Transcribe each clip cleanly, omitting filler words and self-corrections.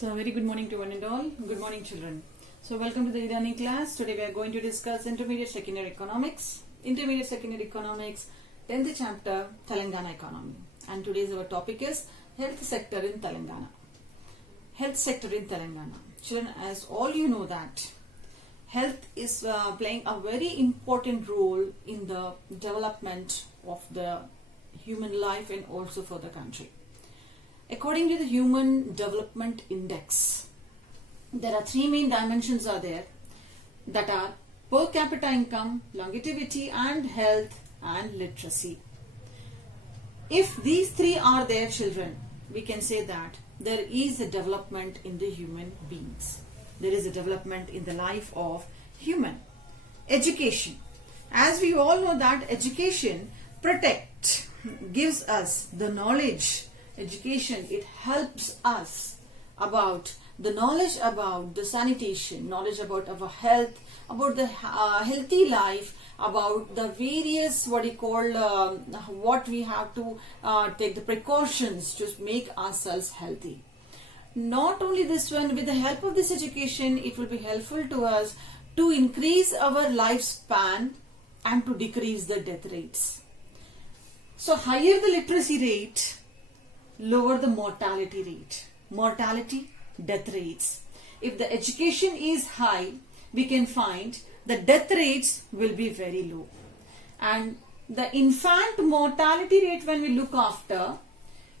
So, very good morning to one and all. Good morning, children. So, welcome to the e-learning class. Today we are going to discuss Intermediate Secondary Economics. Intermediate Secondary Economics, 10th chapter, Telangana Economy. And today's our topic is Health Sector in Telangana. Health Sector in Telangana. Children, as all you know that health is playing a very important role in the development of the human life and also for the country. According to the Human Development Index, there are three main dimensions are there that are per capita income, longevity and health and literacy. If these three are there, children, we can say that there is a development in the human beings. There is a development in the life of human. Education. As we all know that education gives us the knowledge. Education, it helps us about the knowledge about the sanitation, knowledge about our health, about the healthy life, about the various what we have to take the precautions to make ourselves healthy. Not only this one, with the help of this education, it will be helpful to us to increase our lifespan and to decrease the death rates. So higher the literacy rate, lower the mortality rate. Mortality, death rates. If the education is high, we can find the death rates will be very low. And the infant mortality rate, when we look after,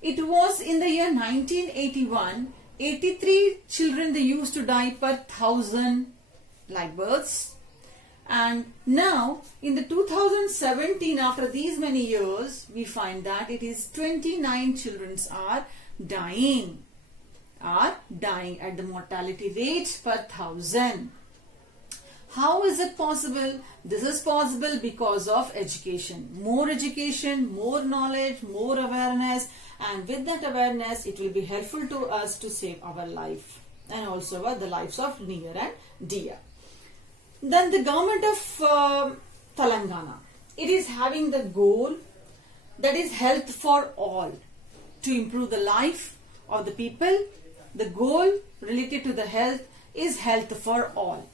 it was in the year 1981, 83 children they used to die per 1,000 live births. And now in the 2017, after these many years, we find that it is 29 children are dying at the mortality rate per 1,000. How is it possible? This is possible because of education. More education, more knowledge, more awareness, and with that awareness, it will be helpful to us to save our life and also the lives of near and dear. Then the government of Telangana, it is having the goal that is health for all, to improve the life of the people. The goal related to the health is health for all.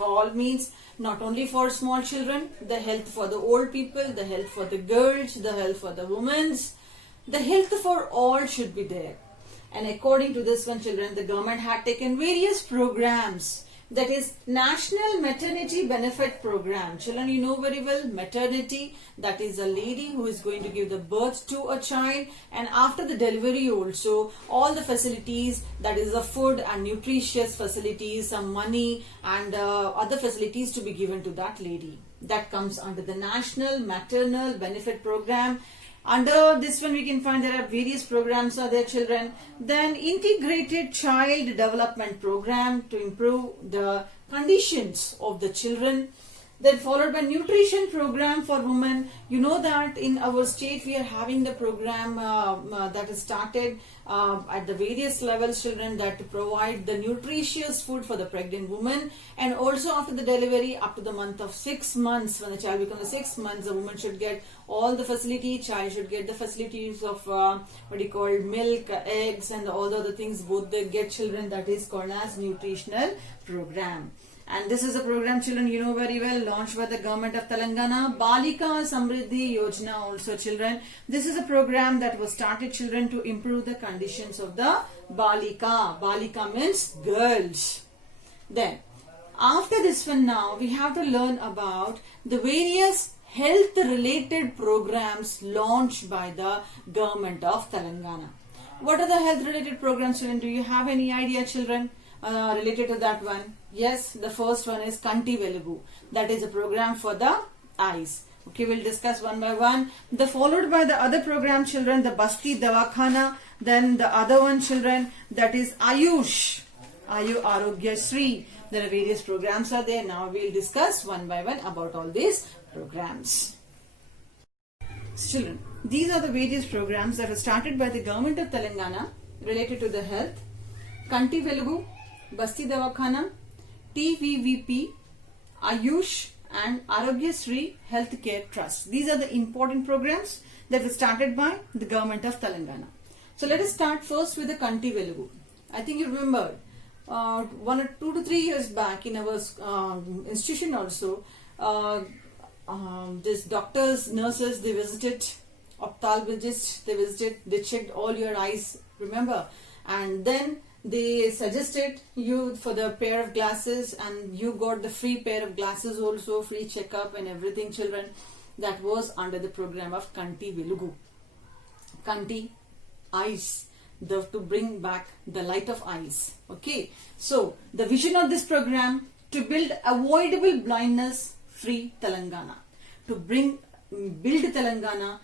All means not only for small children, the health for the old people, the health for the girls, the health for the women. The health for all should be there. And according to this one, children, the government had taken various programs. That is National Maternity Benefit Program. Children, you know very well, maternity, that is a lady who is going to give the birth to a child, and after the delivery also, all the facilities, that is the food and nutritious facilities, some money and other facilities to be given to that lady. That comes under the National Maternal Benefit Program. Under this one, we can find there are various programs are there, children. Then Integrated Child Development Program to improve the conditions of the children. Then followed by Nutrition Program for women. You know that in our state we are having the program that is started at the various levels, children, that to provide the nutritious food for the pregnant woman, and also after the delivery up to the month of 6 months. When the child becomes 6 months, the woman should get all the facility, child should get the facilities of milk, eggs and all the other things, both they get, children. That is called as nutritional program. And this is a program, children, you know very well, launched by the government of Telangana. Balika Samriddhi Yojana also, children. This is a program that was started, children, to improve the conditions of the Balika. Balika means girls. Then, after this one now, we have to learn about the various health-related programs launched by the government of Telangana. What are the health-related programs, children? Do you have any idea, children, related to that one? Yes, the first one is Kanti Velugu. That is a program for the eyes. Okay, we'll discuss one by one. Followed by the other program, children, the Basti Davakhana. Then the other one, children, that is Ayush. Arogya Sri. There are various programs are there. Now we'll discuss one by one about all these programs. Children, these are the various programs that were started by the government of Telangana related to the health. Kanti Velugu, Basti Davakhana, TVVP, Ayush and Arogya Sri Healthcare Trust. These are the important programs that were started by the government of Telangana. So let us start first with the Kanti Velugu. I think you remember 1 or 2 to 3 years back in our institution also, this doctors, nurses, they visited, ophthalmologists, they checked all your eyes, remember, and then they suggested you for the pair of glasses, and you got the free pair of glasses also, free checkup and everything, children. That was under the program of Kanti Velugu. Kanti, eyes, to bring back the light of eyes. Okay, so the vision of this program, to build avoidable blindness free Telangana, to build Telangana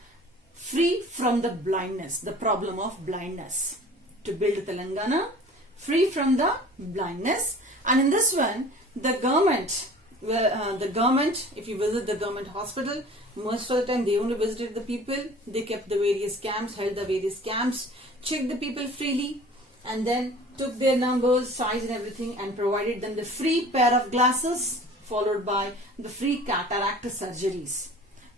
free from the blindness, the problem of blindness, to build Telangana free from the blindness. And in this one, the government, if you visit the government hospital, most of the time they only visited the people, they kept the various camps, held the various camps, checked the people freely, and then took their numbers, size and everything, and provided them the free pair of glasses, followed by the free cataract surgeries.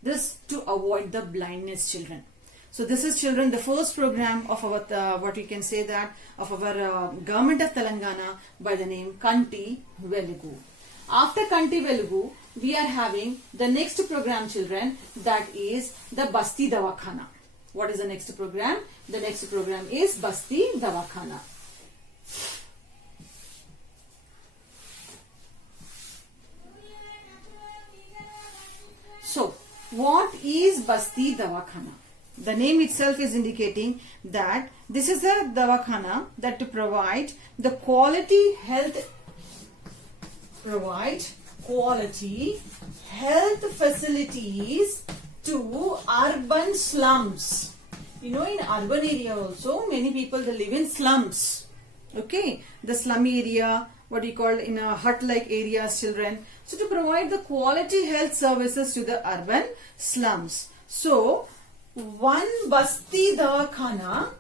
This to avoid the blindness, children. So this is, children, the first program of our, what we can say that, of our government of Telangana by the name Kanti Velugu. After Kanti Velugu, we are having the next program, children, that is the Basti Davakhana. What is the next program? The next program is Basti Davakhana. So, what is Basti Davakhana? The name itself is indicating that this is a Davakhana that to provide the quality health facilities to urban slums. You know, in urban area also, many people, they live in slums. Okay, the slummy area, what we call in a hut-like areas, children. So to provide the quality health services to the urban slums. So one Basti Davakhana,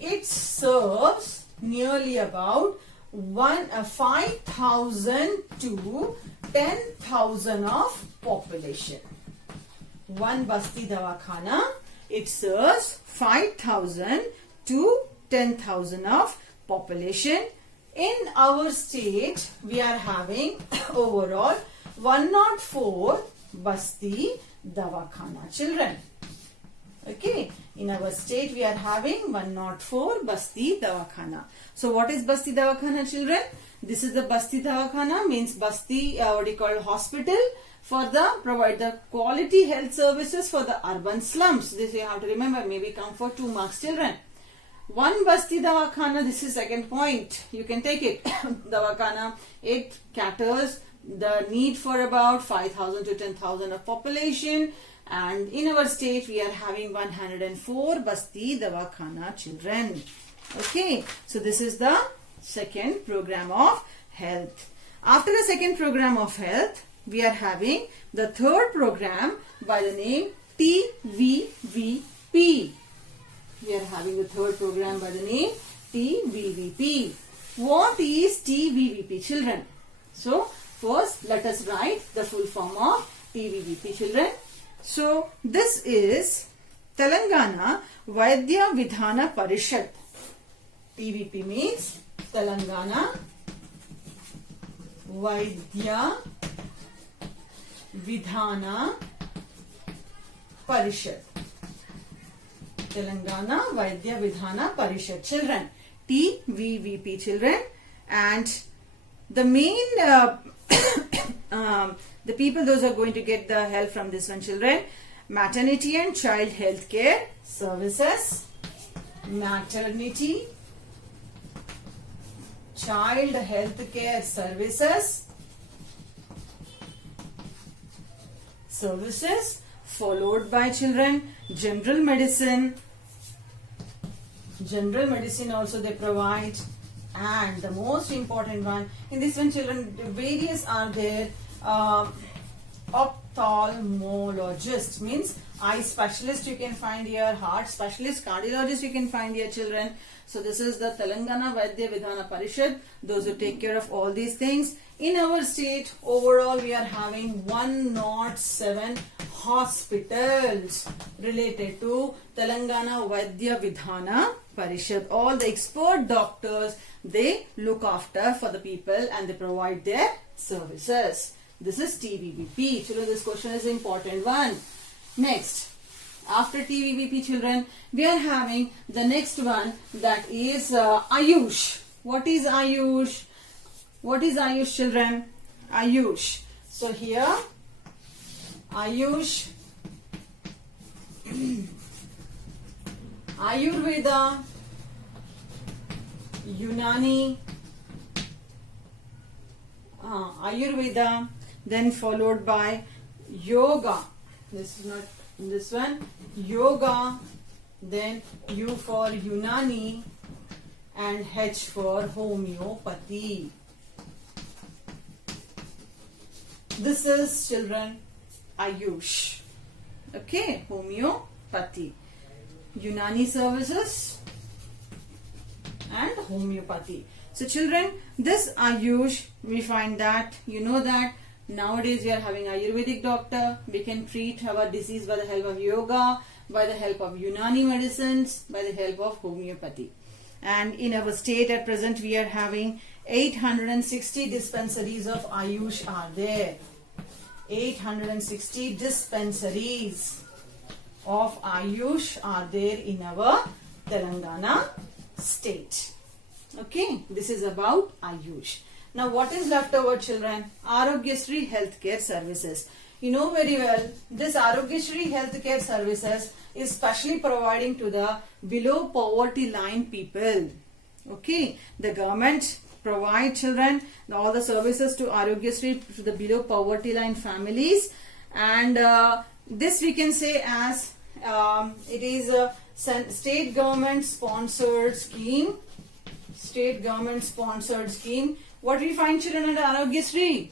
it serves nearly about 5,000 to 10,000 of population. One Basti Davakhana, it serves 5,000 to 10,000 of population. In our state, we are having overall 104 Basti Davakhana, children. Okay, in our state we are having 104 Basti Davakhana. So what is Basti Davakhana, children? This is the Basti Davakhana, means Basti, hospital for the provide the quality health services for the urban slums. This you have to remember, maybe come for 2 marks, children. One Basti Davakhana, this is second point, you can take it. Davakhana, it caters the need for about 5,000 to 10,000 of population, and in our state we are having 104 Basti Davakhana, children. Okay, so this is the second program of health. After the second program of health, we are having the third program by the name TVVP. We are having the third program by the name TVVP. What is TVVP, children? So first let us write the full form of TVVP, children. So this is Telangana Vaidya Vidhana Parishad. TVP means Telangana Vaidya Vidhana Parishad. Telangana Vaidya Vidhana Parishad, children. TVVP, children. And the main the people, those are going to get the help from this one, children. Maternity and child health care services, maternity, child health care services, followed by, children, general medicine. General medicine also they provide, and the most important one in this one, children, various are there. Ophthalmologist means eye specialist you can find here, heart specialist, cardiologist you can find here, children. So this is the Telangana Vaidya Vidhana Parishad, those who take care of all these things. In our state, overall we are having 107 hospitals related to Telangana Vaidya Vidhana Parishad. All the expert doctors, they look after for the people and they provide their services. This is TVVP. Children, this question is important one. Next, after TVVP, children, we are having the next one, that is Ayush. What is Ayush? What is Ayush, children? Ayush. So here, Ayush, Ayurveda, Unani, Ayurveda, then followed by Yoga. This is not this one. Yoga, then U for Unani, and H for homeopathy. This is, children, Ayush. Okay, homeopathy, Unani services and homeopathy. So children, this Ayush, we find that, you know that nowadays we are having Ayurvedic doctor. We can treat our disease by the help of yoga, by the help of Unani medicines, by the help of homeopathy. And in our state at present we are having 860 dispensaries of Ayush are there. 860 dispensaries of Ayush are there in our Telangana state. Okay, this is about Ayush. Now what is left over, children? Arogyasri Healthcare Services. You know very well, this Arogyasri Healthcare Services is specially providing to the below poverty line people. Okay, the government provide, children, all the services to Arogyasri to the below poverty line families, and this we can say as it is a state government sponsored scheme. State government sponsored scheme. What we find, children, under Arogyasri?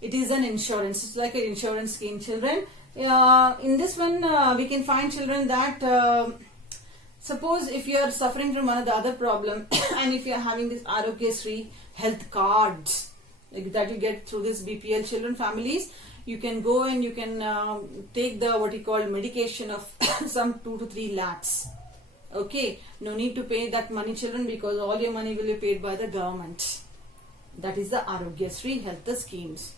It is an insurance. It's like an insurance scheme, children. In this one, we can find, children, that suppose if you are suffering from another problem and if you are having this Arogyasri health cards that you get through this BPL children families, you can go and you can take the what you call medication of some 2 to 3 lakhs. Okay, no need to pay that money, children, because all your money will be paid by the government. That is the Arogyasri health schemes.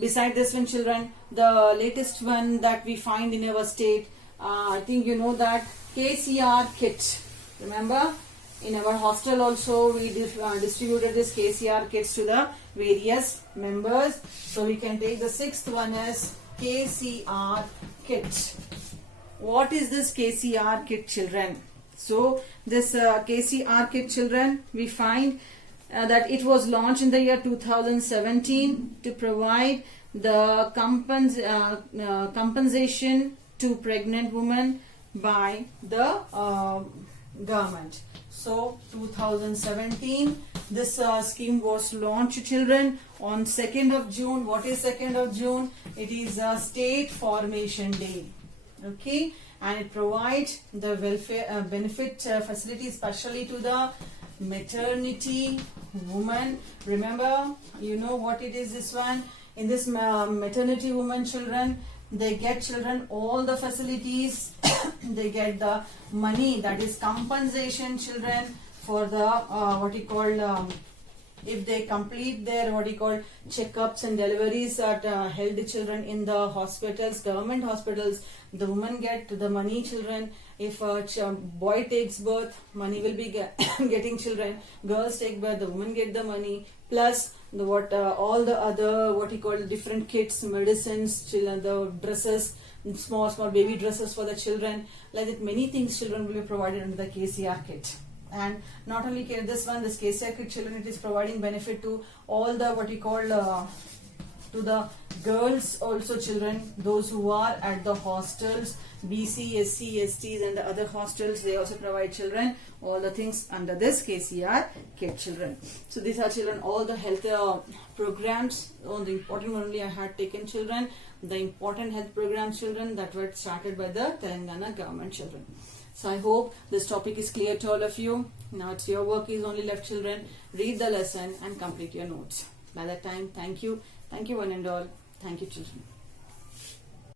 Beside this one, children, the latest one that we find in our state, I think you know that KCR kit. Remember, in our hostel also we distributed this KCR kits to the various members. So we can take the 6th one as KCR kit. What is this KCR kit, children? So this KCR kit, children, we find that it was launched in the year 2017 to provide the compensation to pregnant women by the government. So 2017 this scheme was launched, children, on 2nd of June. What is 2nd of June? It is a state formation day. Okay, and it provides the welfare benefit facility especially to the maternity woman. Remember, you know what it is, this one. In this maternity woman, children, they get, children, all the facilities. They get the money, that is compensation, children, for the what you call if they complete their what you call checkups and deliveries that held children in the hospitals, government hospitals. The woman get the money, children. If a boy takes birth, money will be getting, children. Girls take birth, the woman get the money, plus the all the other what you call different kits, medicines, children, the dresses, small baby dresses for the children. Like that, many things, children, will be provided under the KCR kit. And not only this KCR kit, children, it is providing benefit to all the what you call to the girls also, children, those who are at the hostels, BC, SC, STs and the other hostels, they also provide, children, all the things under this KCR kit, children. So these are, children, all the health programs. On the important one only I had taken, children. the important health programs, children, that were started by the Telangana government, children. So I hope this topic is clear to all of you. Now it's your work is only left, children. Read the lesson and complete your notes. By that time, thank you. Thank you one and all. Thank you, children.